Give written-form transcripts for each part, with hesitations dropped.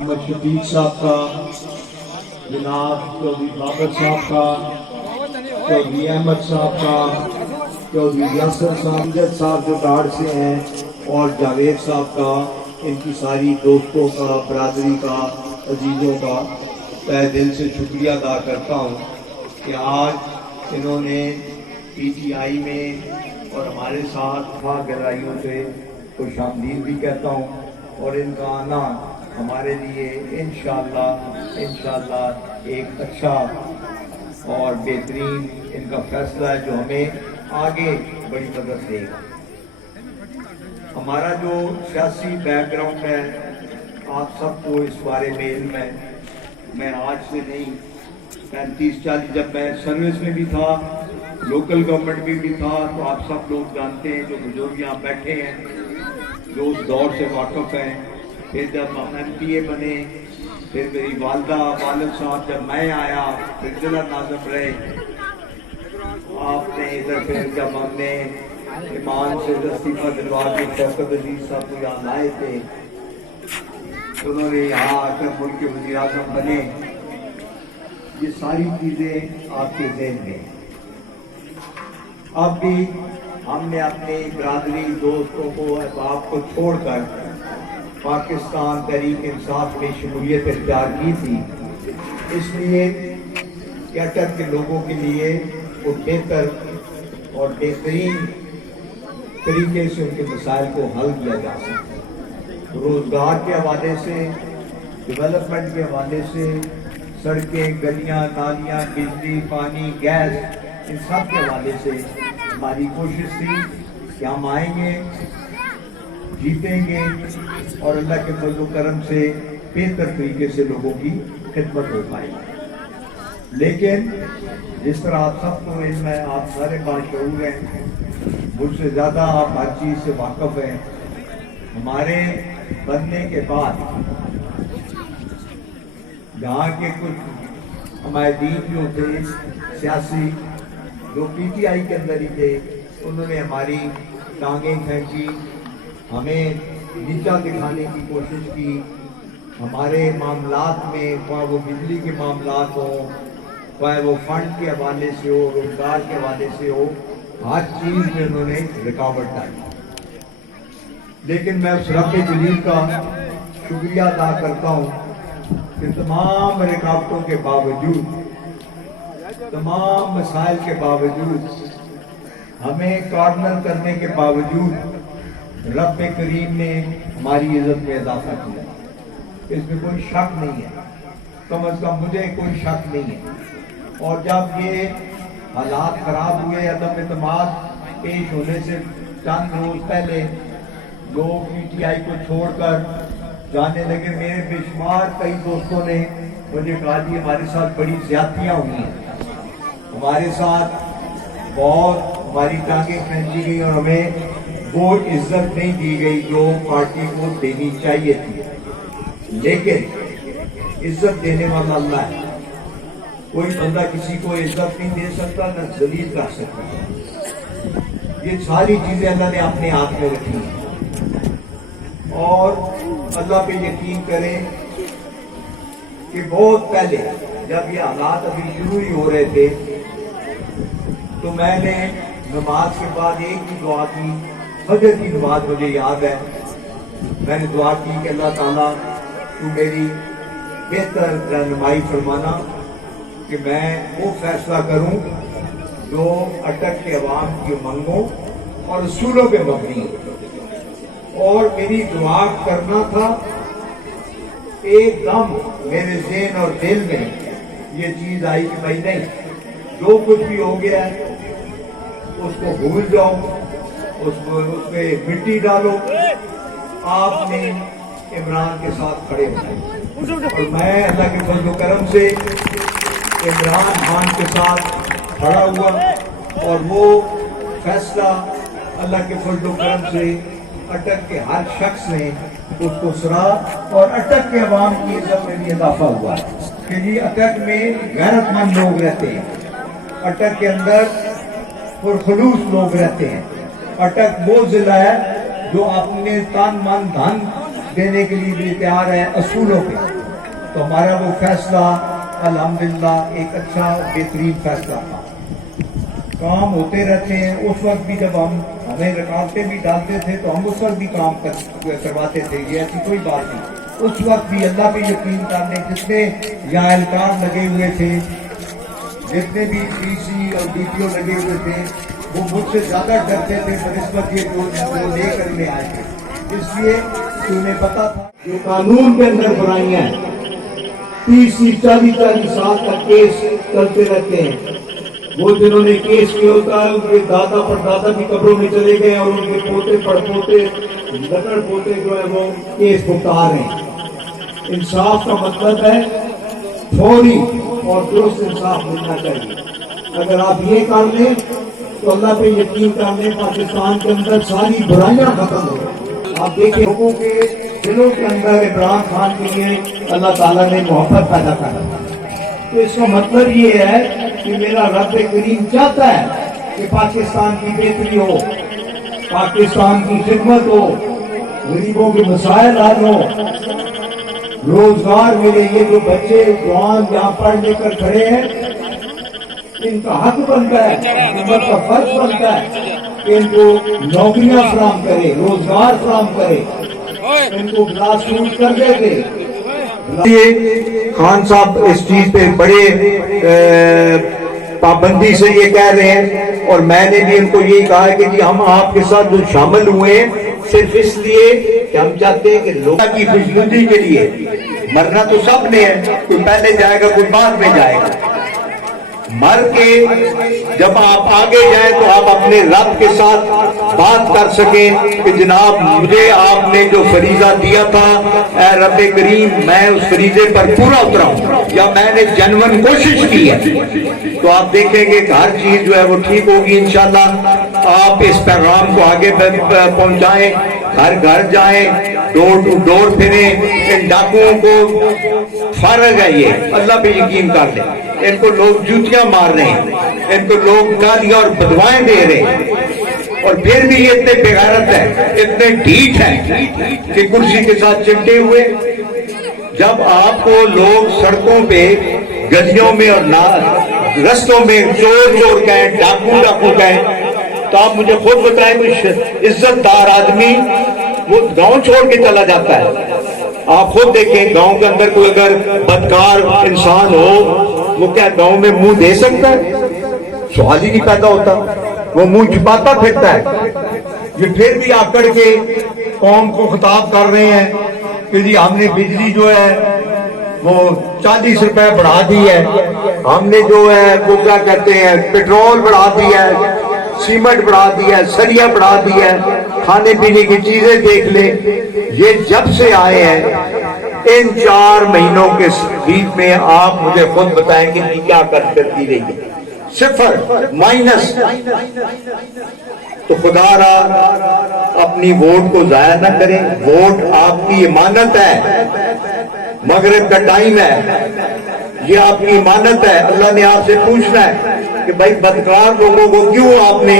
محمد شفیق صاحب کا، جناب چودھری بابر صاحب کا، چودھری احمد صاحب کا، چودھری یاسر صاحب جو ڈاڑ سے ہیں، اور جاوید صاحب کا، ان کی ساری دوستوں کا، برادری کا، عزیزوں کا تہ دل سے شکریہ ادا کرتا ہوں کہ آج انہوں نے پی ٹی آئی میں اور ہمارے ساتھ گہرائیوں سے خوش آمدید بھی کہتا ہوں، اور ان کا آنا ہمارے لیے انشاءاللہ ایک اچھا اور بہترین ان کا فیصلہ ہے جو ہمیں آگے بڑی مدد دے گا۔ ہمارا جو سیاسی بیک گراؤنڈ ہے آپ سب کو اس بارے میں علم ہے، میں آج سے نہیں 35-40 جب میں سروس میں بھی تھا، لوکل گورنمنٹ میں بھی تھا، تو آپ سب لوگ جانتے ہیں جو بزرگ یہاں بیٹھے ہیں جو اس دور سے واقف ہیں۔ پھر جب ہم ایم پی اے بنے، پھر میری والدہ والد صاحب جب میں آیا پھر ضلع ناظم رہے، آپ نے ادھر پھر جب ہم نے ایمان سے استعفیٰ دلوا کے شوکت عزیز صاحب کو یہاں لائے تھے، انہوں نے یہاں آ کر ملک کے وزیر اعظم بنے، یہ ساری چیزیں آپ کے ذہن میں۔ اب بھی ہم نے اپنی برادری دوستوں کو احباب کو چھوڑ کر پاکستان تحریک انصاف میں شمولیت اختیار کی تھی، اس لیے کہ اٹک کے لوگوں کے لیے وہ بہتر اور بہترین طریقے سے ان کے مسائل کو حل کیا جا سکے، روزگار کے حوالے سے، ڈیولپمنٹ کے حوالے سے، سڑکیں، گلیاں، نالیاں، بجلی، پانی، گیس، ان سب کے حوالے سے ہماری کوشش تھی کہ ہم آئیں گے، جیتیں گے، اور اللہ کے فضل و کرم سے بہتر طریقے سے لوگوں کی خدمت ہو پائے گی۔ لیکن جس طرح آپ سب کو علم ہے، آپ سارے باشعور ہیں، مجھ سے زیادہ آپ ہر چیز سے واقف ہیں، ہمارے بننے کے بعد یہاں کے کچھ عمائدین جو تھے سیاسی، جو پی ٹی آئی کے اندر ہی تھے، انہوں نے ہماری ٹانگیں کھینچی، ہمیں نیچا دکھانے کی کوشش کی، ہمارے معاملات میں، خواہ وہ بجلی کے معاملات ہوں، خواہ وہ فنڈ کے حوالے سے ہو، روزگار کے حوالے سے ہو، ہر چیز میں انہوں نے رکاوٹ ڈالی۔ لیکن میں اس رب جلیل کا شکریہ ادا کرتا ہوں کہ تمام رکاوٹوں کے باوجود، تمام مسائل کے باوجود، ہمیں کارنر کرنے کے باوجود رب کریم نے ہماری عزت میں اضافہ کیا، اس میں کوئی شک نہیں ہے، کم از کم مجھے کوئی شک نہیں ہے۔ اور جب یہ حالات خراب ہوئے، عدم اعتماد پیش ہونے سے چند روز پہلے لوگ پی ٹی آئی کو چھوڑ کر جانے لگے، میرے بے شمار کئی دوستوں نے مجھے کہا جی ہمارے ساتھ بڑی زیادتیاں ہوئی ہیں، ہمارے ساتھ بہت ہماری ٹانگیں کھینچی گئی اور ہمیں وہ عزت نہیں دی گئی جو پارٹی کو دینی چاہیے تھی۔ لیکن عزت دینے والا اللہ ہے، کوئی بندہ کسی کو عزت نہیں دے سکتا، نہ ذلیل کر سکتا، یہ ساری چیزیں اللہ نے اپنے ہاتھ میں رکھی ہیں۔ اور اللہ پہ یقین کریں کہ بہت پہلے جب یہ حالات ابھی شروع ہی ہو رہے تھے تو میں نے نماز کے بعد ایک ہی دعا کی، فجر کی نماز مجھے یاد ہے، میں نے دعا کی کہ اللہ تعالیٰ تو میری بہتر رہنمائی فرمانا کہ میں وہ فیصلہ کروں جو اٹک کے عوام کی امنگوں اور اصولوں پہ مبنی ہو۔ اور میری دعا کرنا تھا، ایک دم میرے ذہن اور دل میں یہ چیز آئی کہ بھائی نہیں، جو کچھ بھی ہو گیا ہے اس کو بھول جاؤ، اس پہ مٹی ڈالو، آپ نے عمران کے ساتھ کھڑے ہو، اور میں اللہ کے فضل و کرم سے عمران خان کے ساتھ کھڑا ہوا، اور وہ فیصلہ اللہ کے فضل و کرم سے اٹک کے ہر شخص نے اس کو سنا، اور اٹک کے عوام کی عزت میں بھی اضافہ ہوا کہ جی اٹک میں غیرت مند لوگ رہتے ہیں، اٹک کے اندر پرخلوص لوگ رہتے ہیں، اٹک وہ ضلع ہے جو اپنے تن من دھن دینے کے لیے بھی تیار ہے اصولوں پہ. تو ہمارا وہ فیصلہ الحمدللہ ایک اچھا بہترین فیصلہ تھا. کام ہوتے رہتے ہیں. اس وقت بھی جب ہمیں رکاوٹیں بھی ڈالتے تھے تو ہم اس وقت بھی کام کرواتے تھے, یہ ایسی کوئی بات نہیں. اس وقت بھی اللہ پہ یقین کرنے, جتنے یہاں اہلکار لگے ہوئے تھے, جتنے بھی پی سی اور ڈی پی او لگے ہوئے تھے, وہ مجھ سے زیادہ ڈرتے تھے بنسبت یہ جو لے کر میں آئے تھے. اس لیے کہ انہیں پتا تھا جو قانون کے اندر برائیاں ہیں, 30-40 سال تک کیس چلتے رہتے ہیں. وہ جنہوں نے کیس کیا ہوتا ہے ان کے دادا پردادا بھی قبروں میں چلے گئے اور ان کے پوتے پڑپوتے لکڑ پوتے جو ہے وہ کیس بھگتا رہے ہیں. انصاف کا مطلب ہے فوری اور درست انصاف ملنا چاہیے. اگر آپ یہ کر لیں تو اللہ پہ یقین کر لیں پاکستان کے اندر ساری برائیاں ختم ہو گئی. آپ دیکھیں لوگوں کے دلوں کے اندر عمران خان کے لیے اللہ تعالیٰ نے محبت پیدا کرا. تو اس کا مطلب یہ ہے کہ میرا رب کریم چاہتا ہے کہ پاکستان کی بہتری ہو, پاکستان کی خدمت ہو, غریبوں کے مسائل حل ہو, روزگار ملے. یہ جو بچے جوان یہاں پڑھ لے کر کھڑے ہیں, ان کا حق بنتا ہے, حکومت کا فرض بنتا ہے کہ ان کو نوکریاں فراہم کرے, روزگار فراہم کرے, ان کو گلاس روٹ کر دے. خان صاحب اس چیز پہ بڑے پابندی سے یہ کہہ رہے ہیں, اور میں نے بھی ان کو یہی کہا کہ جی ہم آپ کے ساتھ جو شامل ہوئے ہیں صرف اس لیے کہ ہم چاہتے ہیں کہ لوگوں کی خوشنودی کے لیے. مرنا تو سب نے ہے, کوئی پہلے جائے گا کوئی بعد میں جائے گا. مر کے جب آپ آگے جائیں تو آپ اپنے رب کے ساتھ بات کر سکیں کہ جناب مجھے آپ نے جو فریضہ دیا تھا, اے رب کریم میں اس فریضے پر پورا اترا ہوں, یا میں نے جنون کوشش کی ہے. تو آپ دیکھیں گے کہ ہر چیز جو ہے وہ ٹھیک ہوگی انشاءاللہ. آپ اس پیغام کو آگے پہنچائیں, ہر گھر جائیں, ڈور ٹو ڈور پھریں. ان ڈاکوؤں کو فارغ ہے, یہ اللہ پہ یقین کر لیں. ان کو لوگ جوتیاں مار رہے ہیں, ان کو لوگ گالیاں اور بدوائیں دے رہے ہیں, اور پھر بھی یہ اتنے بغیرت ہیں, اتنے ڈھیٹ ہیں کہ کرسی کے ساتھ چمٹے ہوئے. جب آپ کو لوگ سڑکوں پہ, گلیوں میں اور رستوں میں چور چور کہیں, ڈاکو ڈاکو کہیں, تو آپ مجھے خود بتائیں کوئی عزت دار آدمی وہ گاؤں چھوڑ کے چلا جاتا ہے؟ آپ خود دیکھیں گاؤں کے اندر کوئی اگر بدکار انسان ہو, وہ کیا گاؤں میں منہ دے سکتا ہے؟ سوال ہی نہیں پیدا ہوتا. وہ منہ چھپاتا پھرتا ہے. یہ پھر بھی آکڑ کے قوم کو خطاب کر رہے ہیں کہ جی ہم نے بجلی جو ہے وہ 40 روپے بڑھا دی ہے, ہم نے جو ہے وہ کیا کہتے ہیں پیٹرول بڑھا دیا ہے, سیمنٹ بڑھا دیا ہے, سریا بڑھا دیا ہے, کھانے پینے کی چیزیں دیکھ لیں. یہ جب سے آئے ہیں ان 4 مہینوں کے بیچ میں آپ مجھے خود بتائیں کہ کیا کرتی رہی ہے؟ صفر, مائنس. تو خدا را اپنی ووٹ کو ضائع نہ کریں. ووٹ آپ کی امانت ہے, مغرب کا ٹائم ہے, یہ آپ کی امانت ہے. اللہ نے آپ سے پوچھنا ہے کہ بھائی بدکار لوگوں کو کیوں آپ نے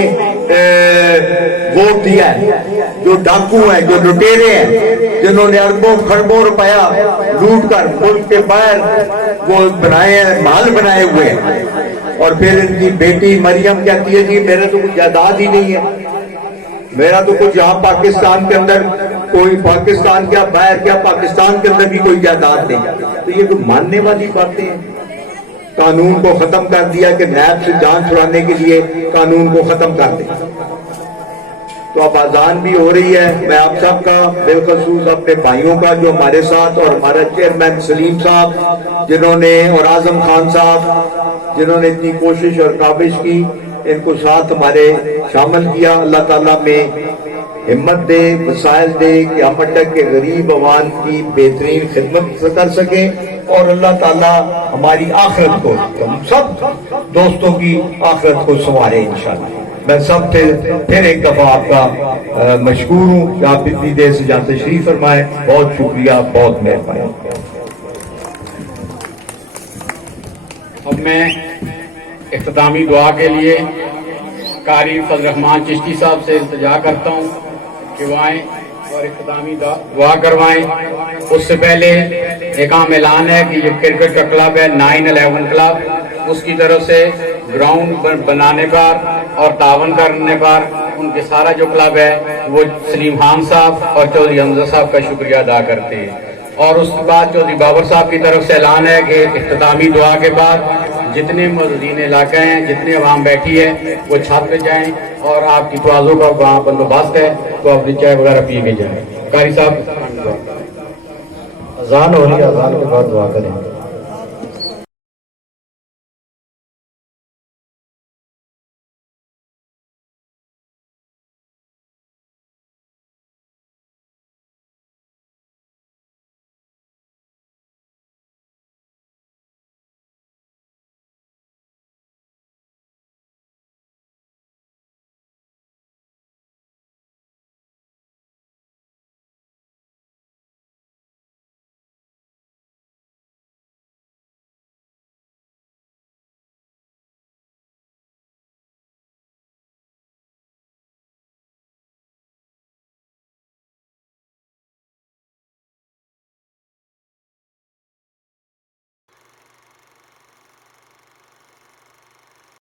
ووٹ دیا ہے, جو ڈاکو ہیں, جو لٹیرے ہیں, جنہوں نے اربوں کھربوں روپیہ لوٹ کر ملک کے باہر وہ بنائے ہیں, محل بنائے ہوئے ہیں. اور پھر ان کی بیٹی مریم کہتی ہے جی میرا تو کچھ جائیداد ہی نہیں ہے, میرا تو کچھ یہاں پاکستان کے اندر کوئی, پاکستان کیا باہر کیا, پاکستان کے اندر بھی کوئی جائیداد نہیں. تو یہ تو ماننے والی باتیں ہیں. قانون کو ختم کر دیا کہ نیب سے جان چھڑانے کے لیے قانون کو ختم کر دیں. تو اب اذان بھی ہو رہی ہے. میں آپ سب کا, بالخصوص اپنے بھائیوں کا جو ہمارے ساتھ, اور ہمارا چیئرمین سلیم صاحب جنہوں نے, اور اعظم خان صاحب جنہوں نے اتنی کوشش اور کاوش کی, ان کو ساتھ ہمارے شامل کیا. اللہ تعالیٰ میں ہمت دے, مسائل دے کہ ہم اٹک کے غریب عوام کی بہترین خدمت کر سکیں, اور اللہ تعالیٰ ہماری آخرت کو, ہم سب دوستوں کی آخرت کو سنوارے انشاءاللہ. میں سب پھر ایک دفعہ آپ کا مشکور ہوں کہ آپ اتنی دیر سے جہاں تشریف فرمائیں. بہت شکریہ, بہت مہربانی. اب میں اختتامی دعا کے لیے قاری فضل الرحمان چشتی صاحب سے التجا کرتا ہوں کہ وہ آئیں. اور اختتامی دعا کروائیں. اس سے پہلے ایک عام اعلان ہے کہ یہ کرکٹ کا کلب ہے 911 کلب، اس کی طرف سے گراؤنڈ بنانے پر اور تعاون کرنے پر ان کے سارا جو کلب ہے وہ سلیم خان صاحب اور چودھری حمزہ صاحب کا شکریہ ادا کرتے ہیں. اور اس کے بعد چودھری بابر صاحب کی طرف سے اعلان ہے کہ اختتامی دعا کے بعد جتنے موجودین علاقہ ہیں، جتنے عوام بیٹھی ہے، وہ چھت پہ جائیں اور آپ کی توازوں کا وہاں بندوبست ہے تو اپنی چائے وغیرہ پی کے جائیں. قاری صاحب اذان ہو رہی ہے، اذان کے بعد دعا کریں.